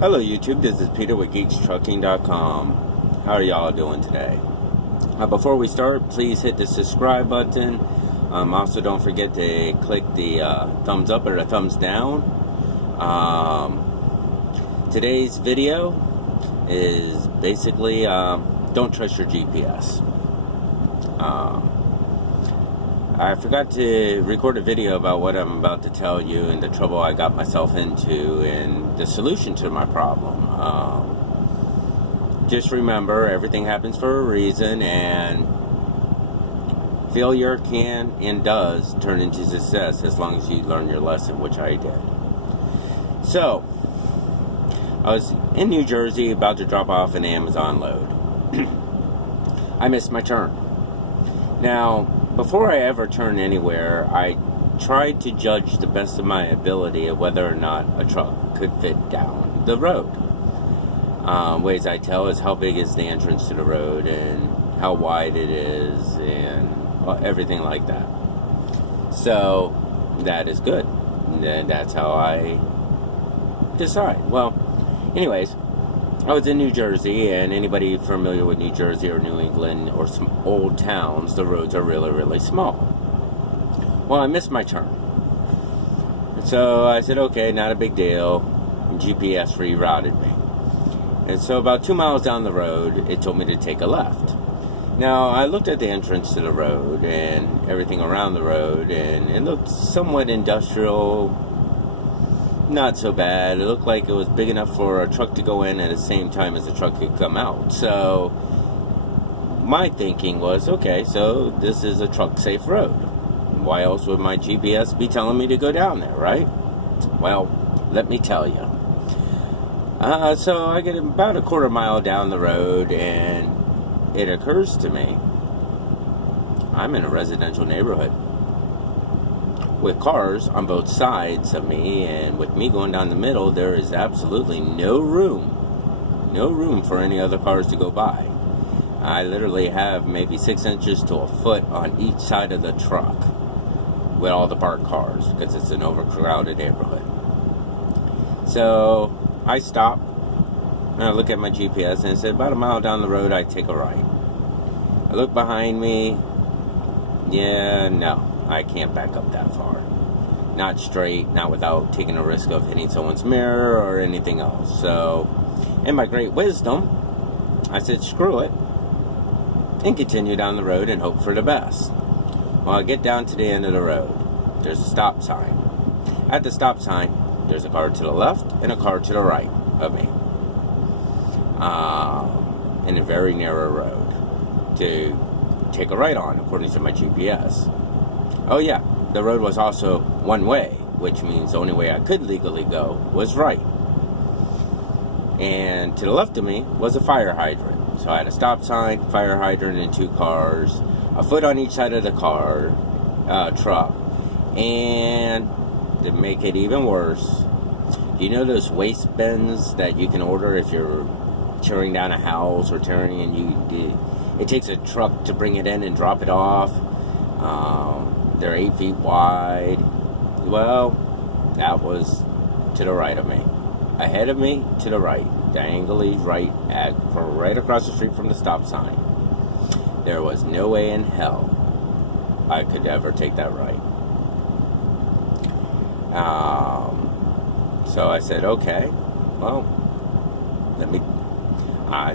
Hello YouTube, this is Peter with GeeksTrucking.com. How are y'all doing today? Before we start, please hit the subscribe button. Also, don't forget to click the thumbs up or the thumbs down. Today's video is basically don't trust your GPS. I forgot to record a video about what I'm about to tell you and the trouble I got myself into and the solution to my problem. Just remember, everything happens for a reason, and failure can and does turn into success as long as you learn your lesson, which I did. So, I was in New Jersey about to drop off an Amazon load. I missed my turn. Now, before I ever turn anywhere, I tried to judge the best of my ability of whether or not a truck could fit down the road. Ways I tell is how big is the entrance to the road and how wide it is and everything like that. So, that is good. And that's how I decide. Well, anyways, I was in New Jersey, and anybody familiar with New Jersey or New England or some old towns, the roads are really, really small. Well, I missed my turn. So I said, okay, not a big deal. GPS rerouted me. And so about 2 miles down the road, it told me to take a left. Now, I looked at the entrance to the road and everything around the road, and it looked somewhat industrial. Not so bad. It looked like it was big enough for a truck to go in at the same time as the truck could come out. So my thinking was, okay, so this is a truck safe road. Why else would my GPS be telling me to go down there, right? Well, let me tell you. So I get about a quarter mile down the road, and it occurs to me I'm in a residential neighborhood with cars on both sides of me, and with me going down the middle, there is absolutely no room for any other cars to go by. I literally have maybe 6 inches to a foot on each side of the truck with all the parked cars, because it's an overcrowded neighborhood. So I stop and I look at my GPS, and it said about a mile down the road I take a right. I look behind me. Yeah, no, I can't back up that far. Not straight, not without taking a risk of hitting someone's mirror or anything else. So, in my great wisdom, I said screw it and continue down the road and hope for the best. Well, I get down to the end of the road. There's a stop sign. At the stop sign, there's a car to the left and a car to the right of me. In a very narrow road to take a right on, according to my GPS. Oh yeah, the road was also one way, which means the only way I could legally go was right. And to the left of me was a fire hydrant. So I had a stop sign, fire hydrant, and 2 cars, a foot on each side of the truck. And to make it even worse, you know those waste bins that you can order if you're tearing down a house or tearing, and it takes a truck to bring it in and drop it off. They're 8 feet wide. Well, that was to the right of me. Ahead of me, to the right. Diagonally right across the street from the stop sign. There was no way in hell I could ever take that right. So I said, okay, well,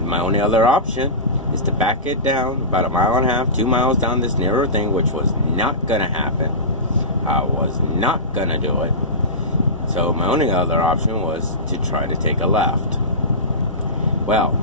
my only other option is to back it down about 1.5 miles, 2 miles down this narrow thing, which was not going to happen. I was not going to do it. So my only other option was to try to take a left. Well,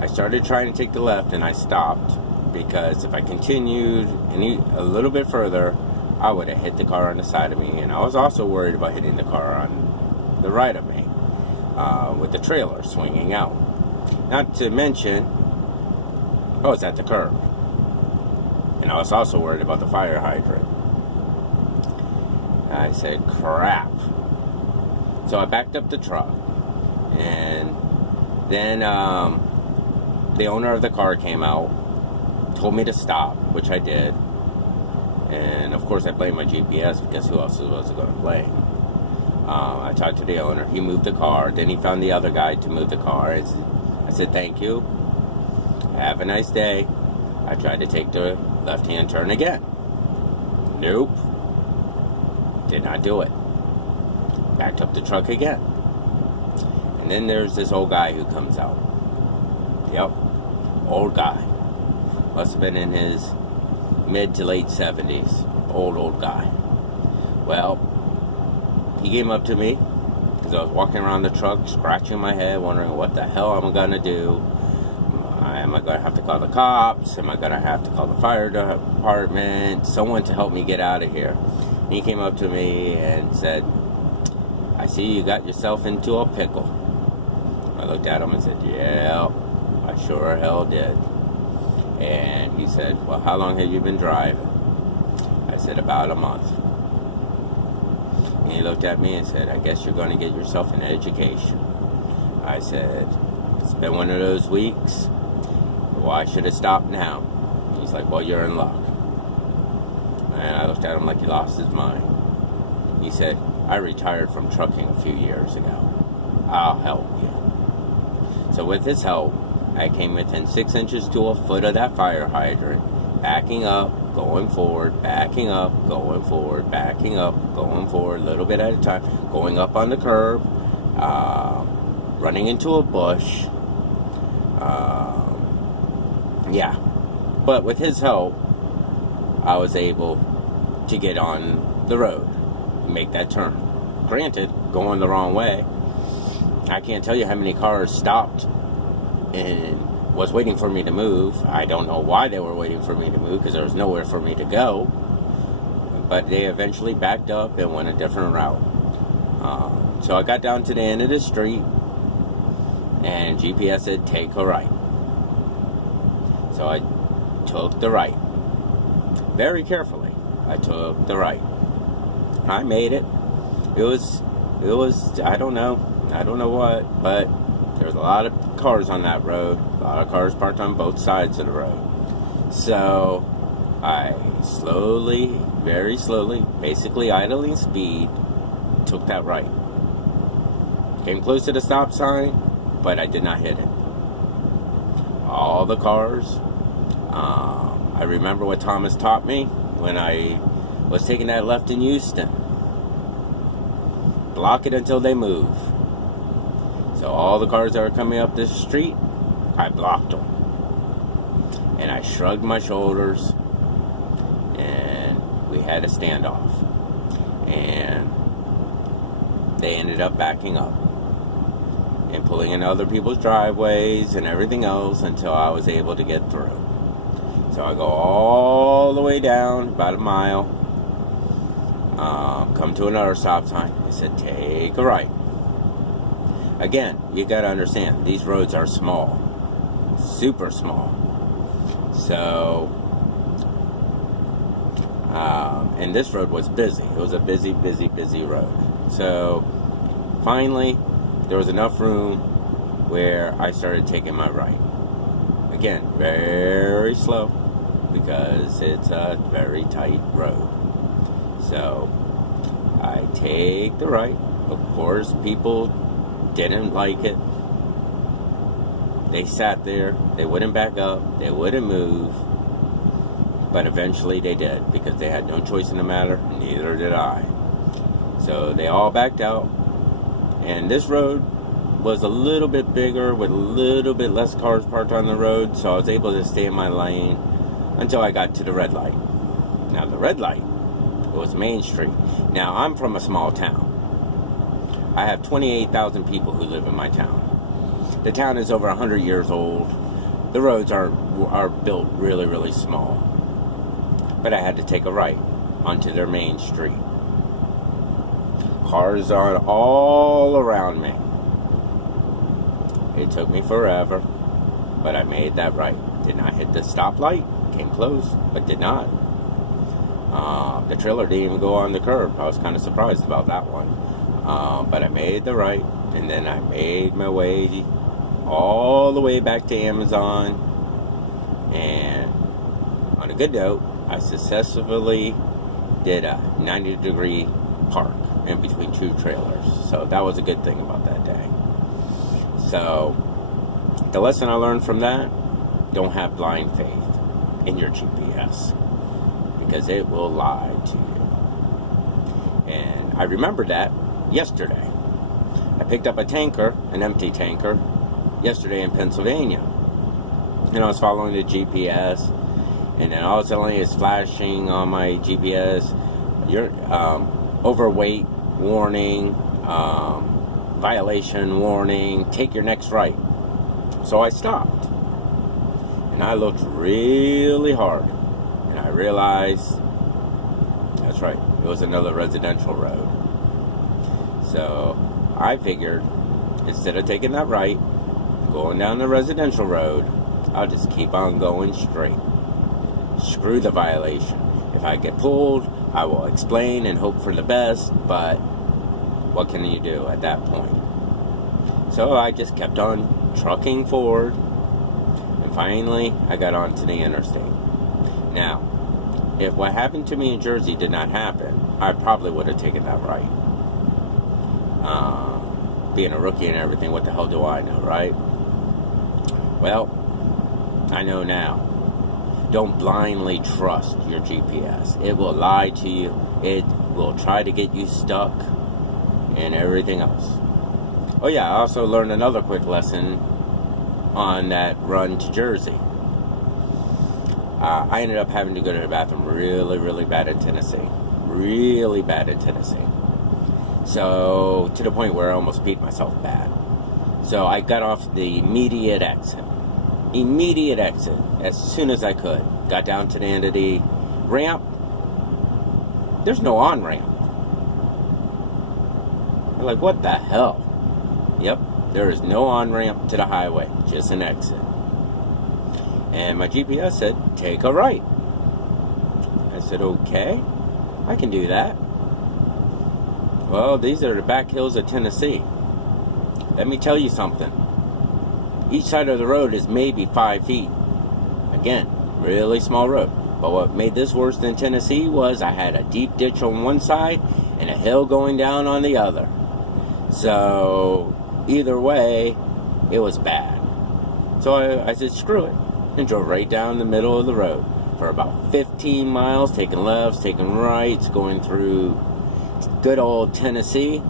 I started trying to take the left, and I stopped, because if I continued a little bit further, I would have hit the car on the side of me, and I was also worried about hitting the car on the right of me, with the trailer swinging out. Not to mention, I was at the curb. And I was also worried about the fire hydrant. I said, crap. So I backed up the truck. And then the owner of the car came out, told me to stop, which I did. And of course I blamed my GPS, because who else was I going to blame? I talked to the owner. He moved the car. Then he found the other guy to move the car. I said, thank you. Have a nice day. I tried to take the left-hand turn again. Nope. Did not do it. Backed up the truck again. And then there's this old guy who comes out. Yep. Old guy. Must have been in his mid to late 70s. Old guy. Well, he came up to me because I was walking around the truck, scratching my head, wondering what the hell am I going to do. Am I going to have to call the cops? Am I going to have to call the fire department? Someone to help me get out of here. And he came up to me and said, I see you got yourself into a pickle. I looked at him and said, yeah, I sure hell did. And he said, well, how long have you been driving? I said, about a month. And he looked at me and said, I guess you're going to get yourself an education. I said, it's been one of those weeks. Well, I should have stopped now. He's like, well, you're in luck. And I looked at him like he lost his mind. He said, I retired from trucking a few years ago. I'll help you. So with his help, I came within 6 inches to a foot of that fire hydrant, backing up, going forward, backing up, going forward, backing up, going forward, a little bit at a time, going up on the curb, running into a bush. Yeah. But with his help, I was able to get on the road, make that turn. Granted, going the wrong way. I can't tell you how many cars stopped and was waiting for me to move. I don't know why they were waiting for me to move, because there was nowhere for me to go. But they eventually backed up and went a different route. So I got down to the end of the street, and GPS said, take a right. So I took the right. Very carefully, I took the right. I made it. It was, I don't know what, but there was a lot of cars on that road. A lot of cars parked on both sides of the road. So I slowly, very slowly, basically idling speed, took that right. Came close to the stop sign, but I did not hit it. All the cars. I remember what Thomas taught me when I was taking that left in Houston. Block it until they move. So all the cars that were coming up this street, I blocked them. And I shrugged my shoulders, and we had a standoff. And they ended up backing up and pulling in other people's driveways and everything else until I was able to get through. So I go all the way down, about a mile, come to another stop sign. I said, take a right. Again, you got to understand, these roads are small, super small. So, and this road was busy. It was a busy road. So, finally, there was enough room where I started taking my right. Again, very slow, because it's a very tight road. So, I take the right. Of course, people didn't like it. They sat there. They wouldn't back up. They wouldn't move. But eventually they did, because they had no choice in the matter. Neither did I. So they all backed out. And this road was a little bit bigger with a little bit less cars parked on the road. So I was able to stay in my lane until I got to the red light. Now the red light was Main Street. Now I'm from a small town. I have 28,000 people who live in my town. The town is over 100 years old. The roads are built really, really small. But I had to take a right onto their main street. Cars are all around me. It took me forever, but I made that right. Did not hit the stoplight, came close, but did not. The trailer didn't even go on the curb. I was kind of surprised about that one. But I made the right, and then I made my way all the way back to Amazon. And on a good note, I successfully did a 90-degree park. in between two trailers. So that was a good thing about that day. So the lesson I learned from that, don't have blind faith in your GPS, because it will lie to you. And I remembered that yesterday. I picked up a tanker, an empty tanker, yesterday in Pennsylvania. And I was following the GPS, and then all of a sudden it's flashing on my GPS, you're overweight warning, violation warning, take your next right. So I stopped, and I looked really hard, and I realized, that's right, it was another residential road. So I figured, instead of taking that right, going down the residential road, I'll just keep on going straight. Screw the violation. If I get pulled, I will explain and hope for the best, but what can you do at that point? So I just kept on trucking forward, and finally I got onto the interstate. Now, if what happened to me in Jersey did not happen, I probably would have taken that right. Being a rookie and everything, what the hell do I know, right? Well, I know now. Don't blindly trust your GPS. It will lie to you. It will try to get you stuck and everything else. Oh yeah, I also learned another quick lesson on that run to Jersey. I ended up having to go to the bathroom really, really bad in Tennessee. Really bad in Tennessee. So, to the point where I almost beat myself bad. So I got off the immediate exit as soon as I could. Got down to the end of the ramp. There's no on-ramp. I'm like, what the hell? Yep, there is no on-ramp to the highway, just an exit. And my GPS said, take a right. I said, okay, I can do that. Well, these are the back hills of Tennessee. Let me tell you something. Each side of the road is maybe 5 feet. Again, really small road. But what made this worse than Tennessee was I had a deep ditch on one side and a hill going down on the other. So, either way, it was bad. So I said, screw it, and drove right down the middle of the road for about 15 miles, taking lefts, taking rights, going through good old Tennessee.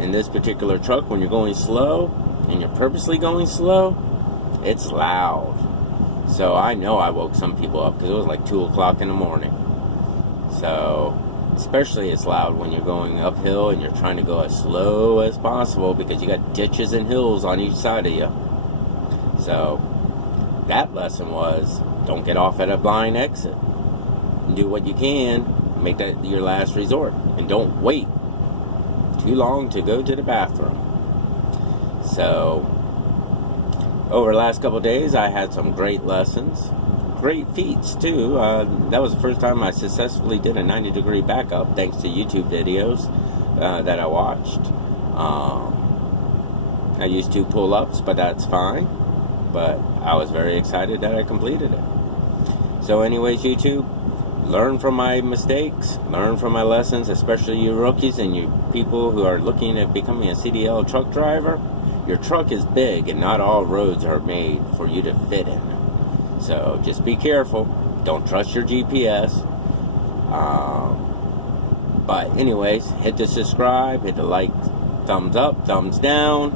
In this particular truck, when you're going slow, and you're purposely going slow, it's loud. So I know I woke some people up, because it was like 2 o'clock in the morning. So, especially it's loud when you're going uphill and you're trying to go as slow as possible, because you got ditches and hills on each side of you. So, that lesson was, don't get off at a blind exit. Do what you can. Make that your last resort, and don't wait too long to go to the bathroom. So over the last couple of days, I had some great lessons, great feats too. That was the first time I successfully did a 90-degree backup, thanks to YouTube videos that I watched. I used 2 pull-ups, but that's fine. But I was very excited that I completed it. So anyways, YouTube, learn from my mistakes, learn from my lessons, especially you rookies and you people who are looking at becoming a CDL truck driver. Your truck is big, and not all roads are made for you to fit in. So just be careful. Don't trust your GPS. But anyways, hit the subscribe, hit the like, thumbs up, thumbs down.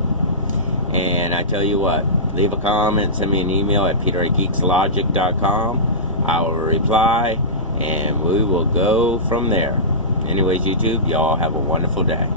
And I tell you what, leave a comment, send me an email at peter@geekslogic.com. I will reply, and we will go from there. Anyways, YouTube, y'all have a wonderful day.